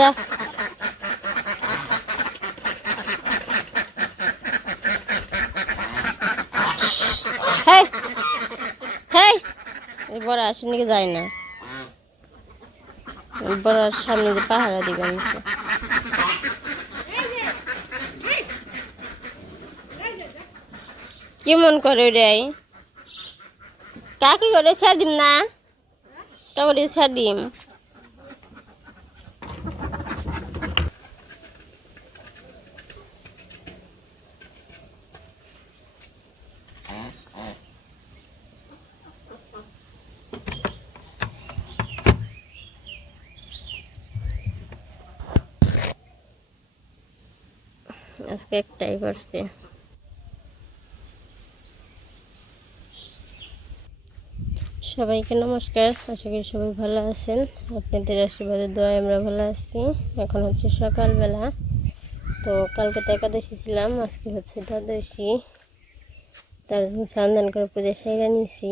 যা। হেই হেই। এই বড় আসেন নাকি যায় না? এই বড় সামনে যে পাহারা দিবেন কেমন করে রে কাকি করে ছেড়ে দিম না? তখন ছেড়ে দিম। আজকে একটাই করছে। সবাইকে নমস্কার, আশা করি সবাই ভালো আছেন। আপনাদের আশীর্বাদের দোয়ায় আমরা ভালো আছি। এখন হচ্ছে সকালবেলা। তো কালকে তো একাদশী ছিলাম, আজকে হচ্ছে দ্বাদশী। তার জন্য স্নান করে পূজা সাইরা নিয়েছি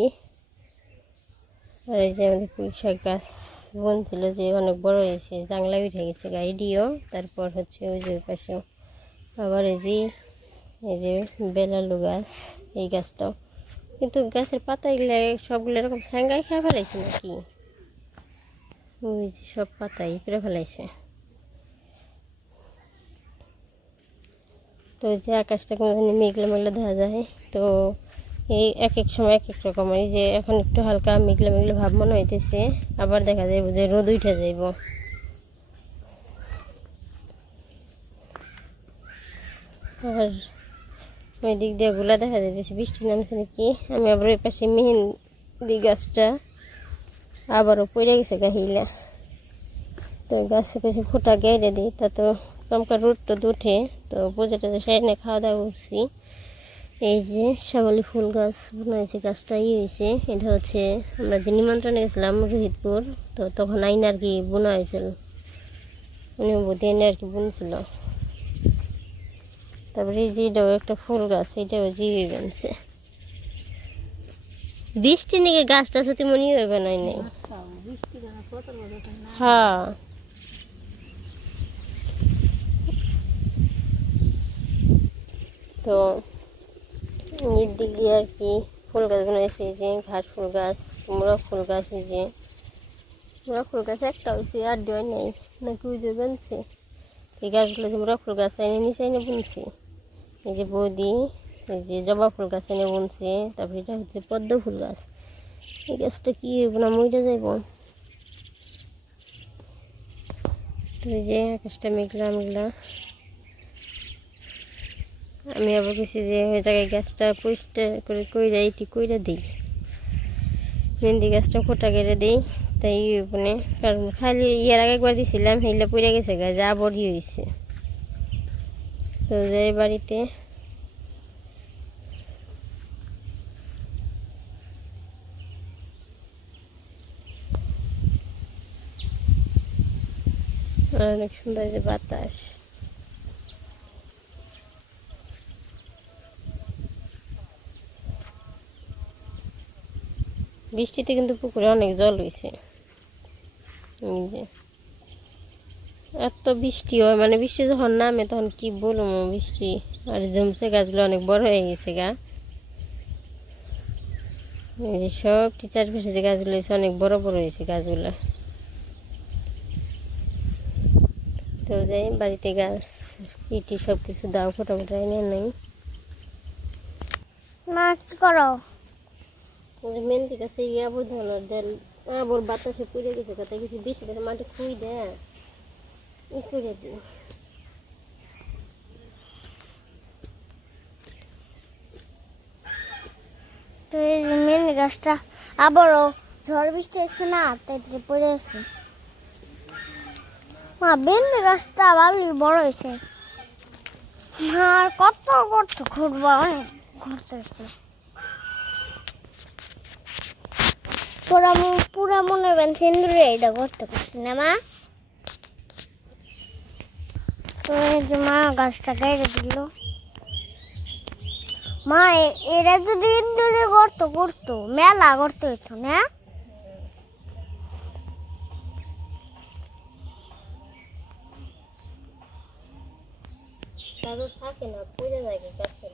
আর এই যে আমাদের পুঁই শাক গাছ বনছিল যে অনেক বড় হয়েছে জাংলা উঠে গেছে গাইডিও তারপর হচ্ছে ওই যে পাশেও আবার এই যে এই যে বেলালু গাছ, এই গাছটাও কিন্তু গাছের পাতা এগুলো সবগুলো এরকম স্যাঙ্গাই খেয়ে ফেলাইছে নাকি? ওই যে সব পাতাই করে ফেলাইছে। তো যে আকাশটা কোনো জানি মেঘলা মেঘলা দেখা যায়। তো এই এক এক সময় এক এক রকম, এই যে এখন একটু হালকা মেঘলা মেঘলা ভাব মনে হইতেছে। আবার দেখা যাইব যে রোদ উঠে যাইব। আর ওই দিক দিয়ে গুলা দেখা যাইতেছে। বৃষ্টি নামছে নাকি? আমি আবার ওই পাশে মেহেন্দি গাছটা আবারও পড়ে গেছে গাহিলা তো গাছে কিছু ফোটা গেড়ে দিই, তা তো কমকা রোদ টোদ উঠে তো পূজাটা যে সেখানে খাওয়া দাওয়া করছি। এই যে শ্যামলি ফুল গাছ হয়েছে গাছটা ই হয়েছে এটা হচ্ছে আমরা যে নিমন্ত্রণে গেছিলাম রোহিতপুর, তো তখন আইন আর কি বোনা হয়েছিল? উনি এনে আর কি বুনছিল তারপরে এই যে এটাও একটা ফুল গাছ, এটাও জিবি বানছে। বৃষ্টি নাকি গাছটা সত্যি মনে হইবে নাই নাই? হ্যাঁ। তো, এর দিক দিয়ে আর কি ফুল গাছ বানাইছে, এই যে ঘাস ফুল গাছ কুমড়া ফুল গাছ, এই যে। কুমড়া ফুল গাছ একটা হয়েছে, আর ডয় নেই, নাকি ওই যে বানছে। এই গাছগুলো মোরা ফুল গাছ এনে নিচে এনে বুনছি। এই যে বৌদি, এই যে জবা ফুল গাছ এনে বুনছে, তারপরে এটা হচ্ছে পদ্ম ফুল গাছ। এই গাছটা কি হইব না মইটা যাইব? তো এই যে আকাশটা মেঘলা মেঘলা। আমি আবার গেছি যে ওই জায়গায় গাছটা পরিষ্কার করে কইরা, এটি কইরা দিই। মেহেন্দি গাছটা ফোটা কেটে দিই, তাই মানে কারণ খালি ইয়ার আগে একবার দিছিলাম হেলে পড়ে গেছে গা, যা বড়ি হয়েছে তো যাই বাড়িতে। অনেক সুন্দর যে বাতাস। বৃষ্টিতে কিন্তু পুকুরে অনেক জল হয়েছে এই যে। এত বৃষ্টি হয় মানে বৃষ্টি যখন নামে তখন কি বলব বৃষ্টি? আর জমছে গাছগুলো অনেক বড় হয়ে গেছে গা। সব টিচার পাশে যে গাছগুলো হয়েছে অনেক বড় বড় হয়েছে গাছগুলো। তো যাই বাড়িতে গাছ ইটি সব কিছু দাও ফোটা ফোটা এনে নেই মা কি করো? মেহেন্দি গাছে ইয়ে আবার ধরো আবার বাতাসে পুড়ে গেছে কথা কিছু বেশি মাটি খুঁই দেয়। করে দিই। আবারও ঝড় বৃষ্টি হচ্ছে না মা বেন্ডে গাছটা ভালোই বড় হয়েছে। আর কত করতো ঘুরবো, অনেক ঘুরতে পুরা পুরা মনে হবেন সিন্দুরে এটা করতে পারছি না, মা। মা গাছটা কেটে দিল। মা এরা যদি ধরে করতো করতো, মেলা করতো হইতো না? থাকে না পূজা থাকে গাছটা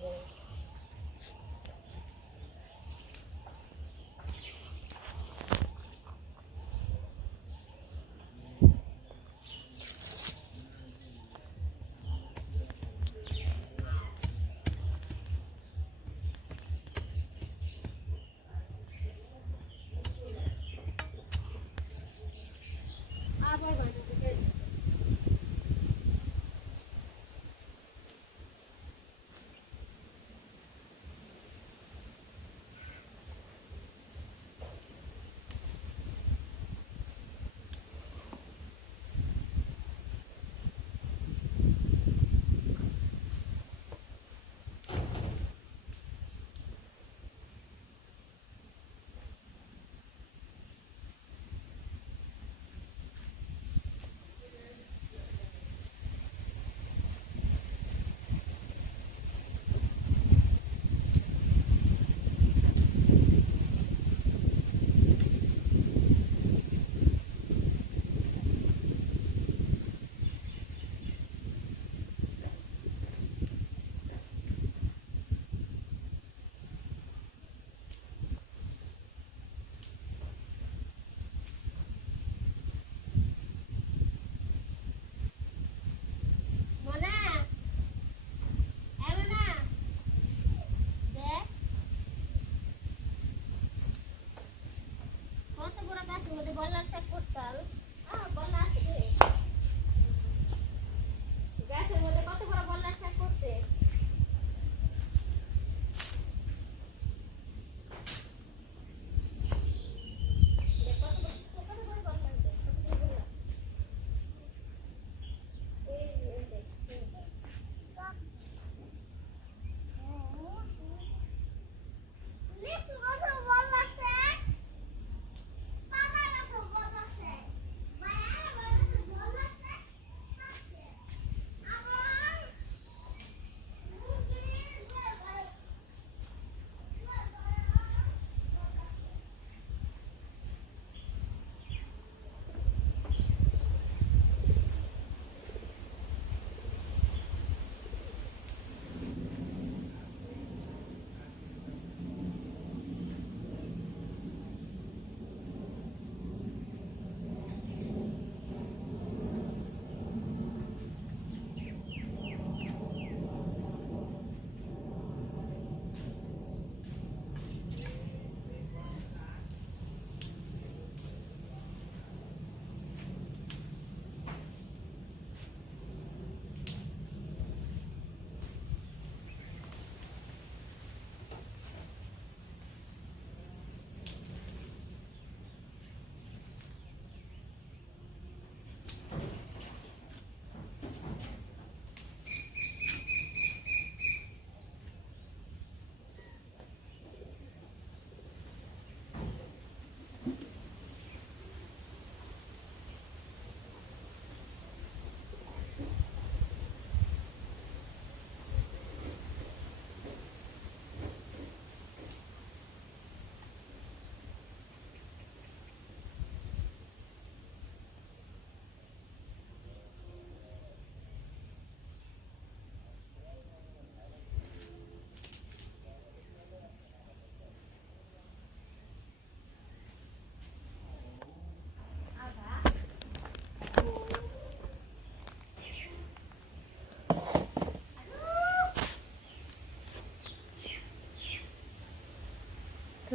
মধ্যে বল্লার শাক করতাম।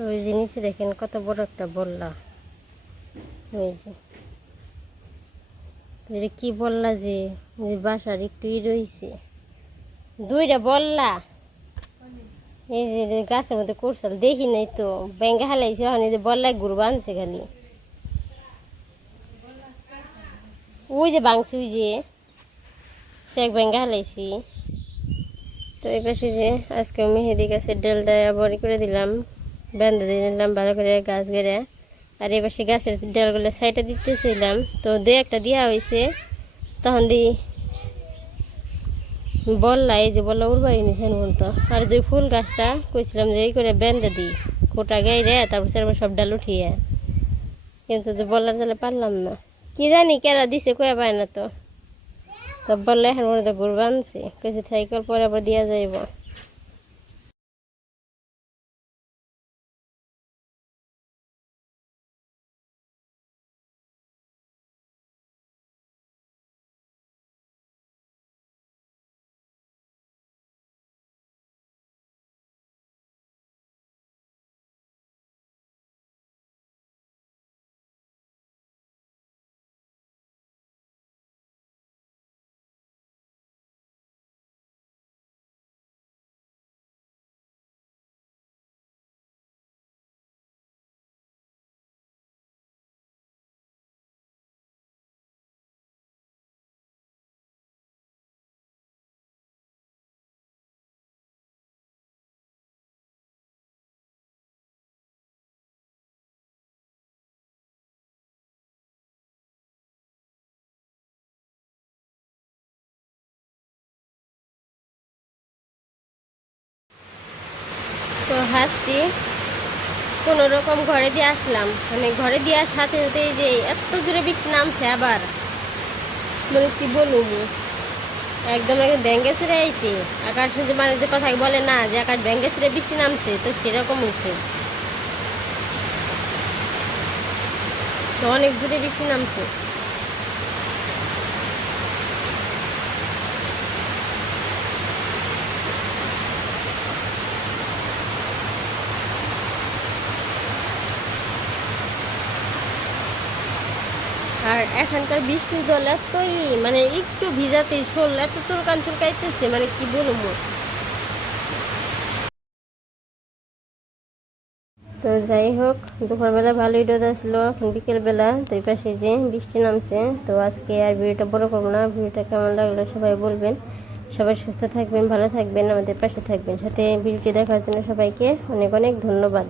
ওই জিনিস দেখেন, কত বড় একটা বললা। ওই যে। এটা কি বললা যে? বাসার একটুই রয়েছে দুইটা বললা। এই যে গাছের মধ্যে করছিল দেখি নাই তো, ব্যাঙ্গে হালাইছে ওখানে যে বললাই গুরু বানছে খালি। ওই যে বাংছে, ওই যে। এক ব্যাঙ্গে হালাইছি। তো এই পাশে যে আজকে মেহেদি গাছের ডালটা বড়ি করে দিলাম। বেঁধে দিয়ে নিলাম, ভালো করে গাছ গেড়ে। আর এই পাশে গাছের ডালগুলো সাইডে দিতেছিলাম। তো দু একটা দেওয়া হয়েছে তখন দি বললা, এই যে বললা উড়বাড়ি নিছেন বলতো আর যে ফুল গাছটা কইছিলাম যে এই করে বেঁধে দিই কোটা গাইরে তারপর সেরকম সব ডাল উঠিয়ে। কিন্তু যে বললার তাহলে পারলাম না। কি জানি কেরা দিছে কয়ে পায় না তো। তো বললে, এখন মনে তো ঘুরবা আনছি কিছু সাইকেল পরে আবার দিয়া যাইব। হাঁসটি কোনো রকম ঘরে দিয়ে আসলাম। মানে ঘরে দেওয়ার সাথে সাথে যে এত জোরে বৃষ্টি নামছে আবার। মানে কি বলুম একদম একদম ব্যাঙ্গে ছেড়ে আইছে। আকাশ যে মানে যে কথা বলে না, যে আকাশ ব্যাঙ্গে ছেড়ে বৃষ্টি নামছে, তো সেরকম হচ্ছে তো অনেক জোরে বৃষ্টি নামছে। আর এখানকার বৃষ্টির জল এতই মানে একটু ভিজাতেই শোল, এত চুলকান চুলকাইতেছে মানে কি বলব? তো যাই হোক, দুপুরবেলা ভালোই রোদ আসলো, এখন বিকেলবেলা তো এই পাশে যে বৃষ্টি নামছে, তো আজকে আর ভিডিওটা বড় করব না, ভিডিওটা কেমন লাগল সবাই বলবেন। সবাই সুস্থ থাকবেন, ভালো থাকবেন, আমাদের পাশে থাকবেন। সাথে ভিডিওটি দেখার জন্য সবাইকে অনেক অনেক ধন্যবাদ।